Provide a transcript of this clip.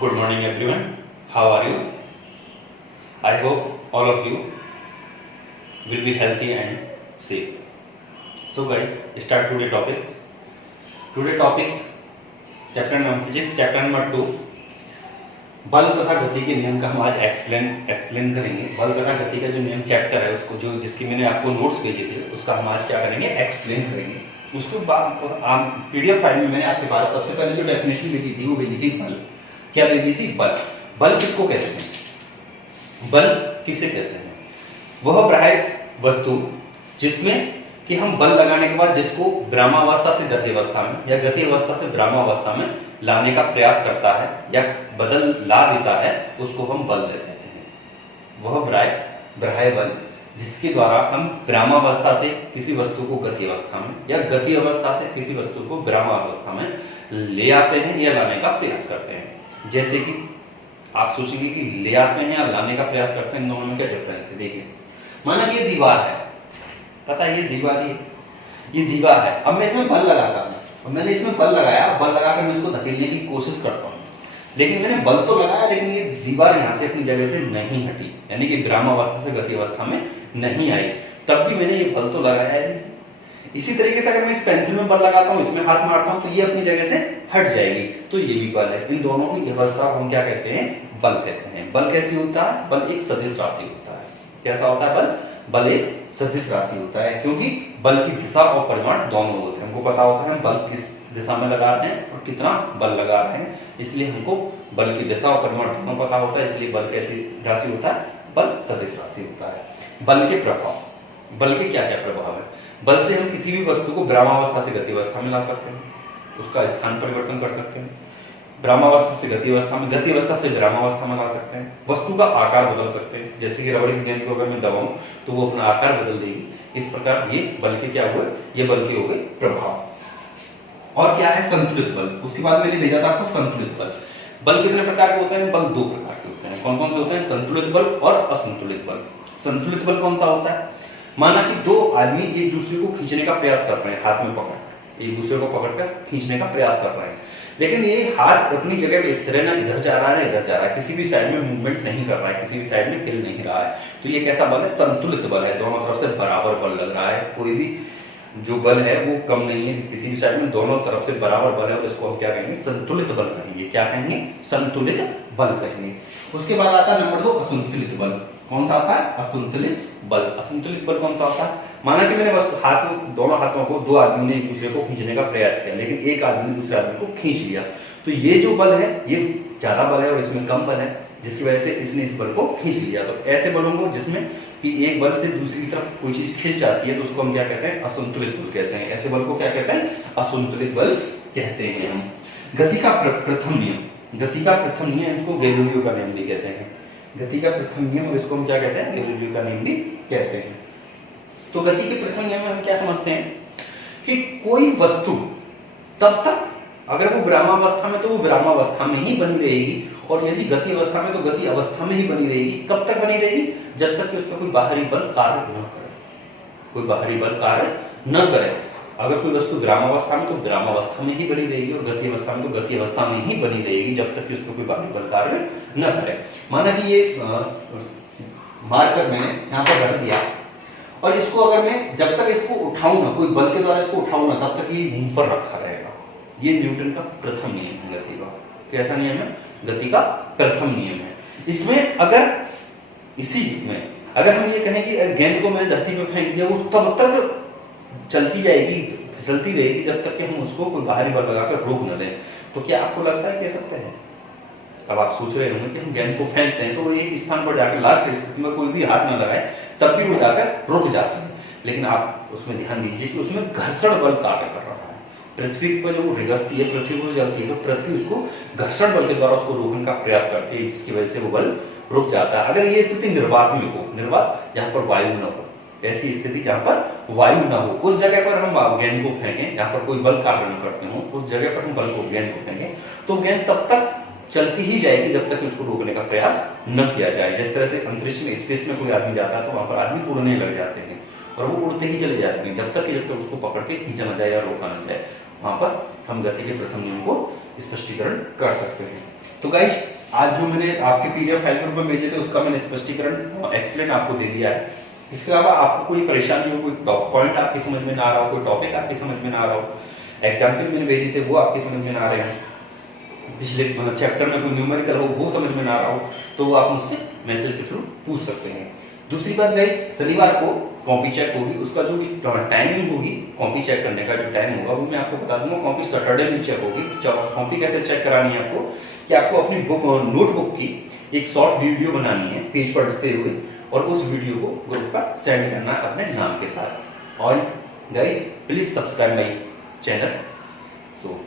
Good morning everyone. How are you? I hope all of you will be healthy and safe. So guys, start today topic. Today topic chapter number physics chapter number 2 बल तथा गति के नियम का हम आज explain करेंगे। बल तथा गति का जो नियम चैप्टर है उसको जो जिसकी मैंने आपको नोट्स भेजे थे उसका हम आज क्या करेंगे, एक्सप्लेन करेंगे। उसके बाद पीडीएफ फाइल में मैंने आपके पास सबसे पहले जो डेफिनेशन भेजी थी वो भेजी थी बल। क्या भेजी थी? बल। बल किसको कहते हैं? बल किसे कहते हैं? वह बाह्य वस्तु जिसमें कि हम बल लगाने के बाद जिसको विरामावस्था से गति अवस्था में या गति अवस्था से विरामावस्था में लाने का प्रयास करता है या बदल ला देता है उसको हम बल कहते हैं। वह बाह्य बल जिसके द्वारा हम विरामावस्था से किसी वस्तु को गति अवस्था में या गति अवस्था से किसी वस्तु को विरामावस्था में ले आते हैं या लाने का प्रयास करते हैं। जैसे कि आप सोचेंगे कि ले आते हैं या लाने का प्रयास करते हैं, इन दोनों में क्या डिफरेंस है? देखिए, माना कि ये दीवार है, पता है ये दीवार ये दीवार है। अब मैं इसमें बल लगाता हूं और मैंने इसमें बल लगाया, बल लगाकर मैं इसको धकेलने की कोशिश करता हूं, लेकिन मैंने बल तो लगाया लेकिन ये दीवार यहां से अपनी जगह से नहीं हटी, यानी कि विरामावस्था से गति अवस्था में नहीं आई, तब भी मैंने ये बल तो लगाया है। इसी तरीके से अगर मैं इस पेंसिल में बल लगाता हूं, इसमें हाथ मारता हूं, तो ये अपनी जगह से हट जाएगी, तो ये भी बल है। इन दोनों की अवस्था हम क्या कहते हैं? बल कहते हैं। बल कैसी होता है? बल एक सदिश राशि होता है। कैसा होता है बल? बल एक सदिश राशि होता है, क्योंकि बल की दिशा और परिमाण दोनों होते हैं। हमको पता होता है हम बल किस दिशा में लगा रहे हैं और कितना बल लगा रहे हैं, इसलिए हमको बल की दिशा और परिमाण दोनों पता होता है, इसलिए बल कैसी राशि होता है? बल सदिश राशि होता है। बल के प्रभाव, बल के क्या क्या प्रभाव है? बल से हम किसी भी वस्तु को विरामावस्था से गति अवस्था में ला सकते हैं, उसका स्थान परिवर्तन कर सकते हैं, विरामावस्था से गति अवस्था में, गति अवस्था से विरामावस्था में ला सकते हैं, वस्तु का आकार बदल सकते हैं। जैसे कि रबड़ की गेंद को अगर मैं दबाऊं तो वो अपना आकार बदल देगी। इस प्रकार ये बल के क्या हुए? ये बल के हो गए प्रभाव। और क्या है? संतुलित बल। उसके बाद मैंने भेजा था आपको संतुलित बल। बल कितने प्रकार के होते हैं? बल दो प्रकार के होते हैं। कौन कौन से होते हैं? संतुलित बल और असंतुलित बल। संतुलित बल कौन सा होता है? माना कि दो आदमी एक दूसरे को खींचने का प्रयास कर रहे हैं, हाथ में पकड़कर एक दूसरे को पकड़कर खींचने का प्रयास कर रहे हैं, लेकिन ये हाथ अपनी जगह पे स्थिर है, ना इधर जा रहा है ना इधर जा रहा है, किसी भी साइड में मूवमेंट नहीं कर रहा है, किसी भी साइड में हिल नहीं रहा है। तो ये कैसा बल है? संतुलित बल है। दोनों तरफ से बराबर बल लग रहा है, कोई भी जो बल है वो कम नहीं है किसी भी साइड में, दोनों तरफ से बराबर बल है, और इसको हम क्या कहेंगे? संतुलित बल कहेंगे। क्या कहेंगे? संतुलित बल कहेंगे। उसके बाद आता है नंबर 2 असंतुलित बल। कौन सा आता है? असंतुलित बल। असंतुलित बल कौन सा होता है? माना कि मैंने दोनों हाथों को, दो आदमी ने एक दूसरे को खींचने का प्रयास किया, लेकिन एक आदमी ने दूसरे आदमी को खींच लिया, तो ये जो बल है ये ज्यादा बल है और इसमें कम बल है, जिसकी वजह से इसने इस बल को खींच लिया। तो ऐसे बलों को जिसमें कि एक बल से दूसरी तरफ कोई चीज खींच जाती है तो उसको हम क्या कहते हैं? असंतुलित बल कहते हैं। ऐसे बल को क्या कहते हैं? असंतुलित बल कहते हैं हम। गति का प्रथम नियम, गति का प्रथम नियम, इसको गैलीलियो का नियम भी कहते हैं। गति का प्रथम नियम, और इसको हम क्या कहते हैं? गैलीलियो का नियम भी कहते हैं। तो गति के प्रथम नियम में हम क्या समझते हैं कि कोई वस्तु तब तक अगर वो विरामावस्था में तो वो विरामावस्था में ही बनी रहेगी, और यदि गति अवस्था में तो गति अवस्था में ही बनी रहेगी। कब तक बनी रहेगी? जब तक कि उसका कोई बाहरी बल कार्य न करे, कोई बाहरी बल कार्य न करे। अगर कोई वस्तु विरामावस्था में तो विरामावस्था में ही बनी रहेगी, और गति अवस्था में तो गति अवस्था में ही बनी रहेगी, जब तक कि उसको कोई बाहरी बल कार्य न करे। माना कि ये मार्कर मैंने यहाँ पर रख दिया, और इसको अगर मैं जब तक इसको उठाऊं ना, कोई बल के द्वारा इसको उठाऊं ना, तब तक ये यहीं पर रखा रहेगा। ये न्यूटन का प्रथम नियम है गति का। कैसा नियम है? गति का प्रथम नियम है। इसमें अगर इसी में अगर हम ये कहें कि गेंद को मैंने धरती पर फेंक दिया, वो तब तक चलती जाएगी, फिसलती रहेगी, जब तक कि हम उसको कोई बाहरी बल लगाकर रोक न लें। तो क्या आपको लगता है कह सकते हैं? अब आप सोच रहे होंगे कि हम गेंद को फेंकते हैं तो वो एक स्थान पर जाकर लास्ट स्थिति में कोई भी हाथ न लगाए तब भी वो जाकर रुक जाते हैं, लेकिन आप उसमें ध्यान दीजिए कि उसमें घर्षण बल कार्य कर रहा है। पृथ्वी पर जो रिगसती है, पृथ्वी को जलती है, तो पृथ्वी उसको घर्षण बल के द्वारा उसको रोकने का प्रयास करती है, जिसकी वजह से वो बल रुक जाता है। अगर ये स्थिति निर्वात में हो, निर्वात जहां पर वायु न हो, ऐसी स्थिति जहां पर वायु न हो, उस जगह पर हम गेंद को फेंकें, जहां पर कोई बल कार्य न करते हो, उस जगह पर हम बल को गेंद को फेंकें, तो गेंद तब तक चलती ही जाएगी जब तक उसको रोकने का प्रयास न किया जाए। जिस तरह से अंतरिक्ष में, स्पेस में कोई आदमी जाता है तो वहां पर आदमी उड़ने लग जाते हैं, और वो उड़ते ही चले जाते हैं जब तक उसको पकड़ के खींचा न जाए या रोका न जाए। वहां पर हम गति के प्रथम नियम को स्पष्टीकरण कर सकते हैं। तो गाइज आज जो मैंने आपके पीडीएफ फाइल के रूप में भेजे थे उसका मैंने स्पष्टीकरण एक्सप्लेन आपको दे दिया है। इसके अलावा आपको कोई परेशानी हो, कोई पॉइंट आपकी समझ में ना आ रहा हो, कोई टॉपिक आपकी समझ में ना आ रहा हो, एग्जाम्पल मैंने भेजे थे वो आपकी समझ में ना आ रहे हैं, पिछले चैप्टर में कोई न्यूमेरिकल हो वो समझ में ना आ रहा हो, तो आप मुझसे मैसेज के थ्रू पूछ सकते हैं। दूसरी बात गाइस, शनिवार को कॉपी चेक होगी, उसका जो टाइमिंग होगी कॉपी चेक करने का जो टाइम होगा वो मैं आपको बता दूंगा। कॉपी सैटरडे में चेक होगी। कॉपी कैसे चेक करानी है आपको कि आपको अपनी बुक नोटबुक की एक शॉर्ट वीडियो बनानी है पेज पढ़ते हुए, और उस वीडियो को ग्रुप पर सेंड करना है अपने नाम के साथ। और guys please subscribe my channel. So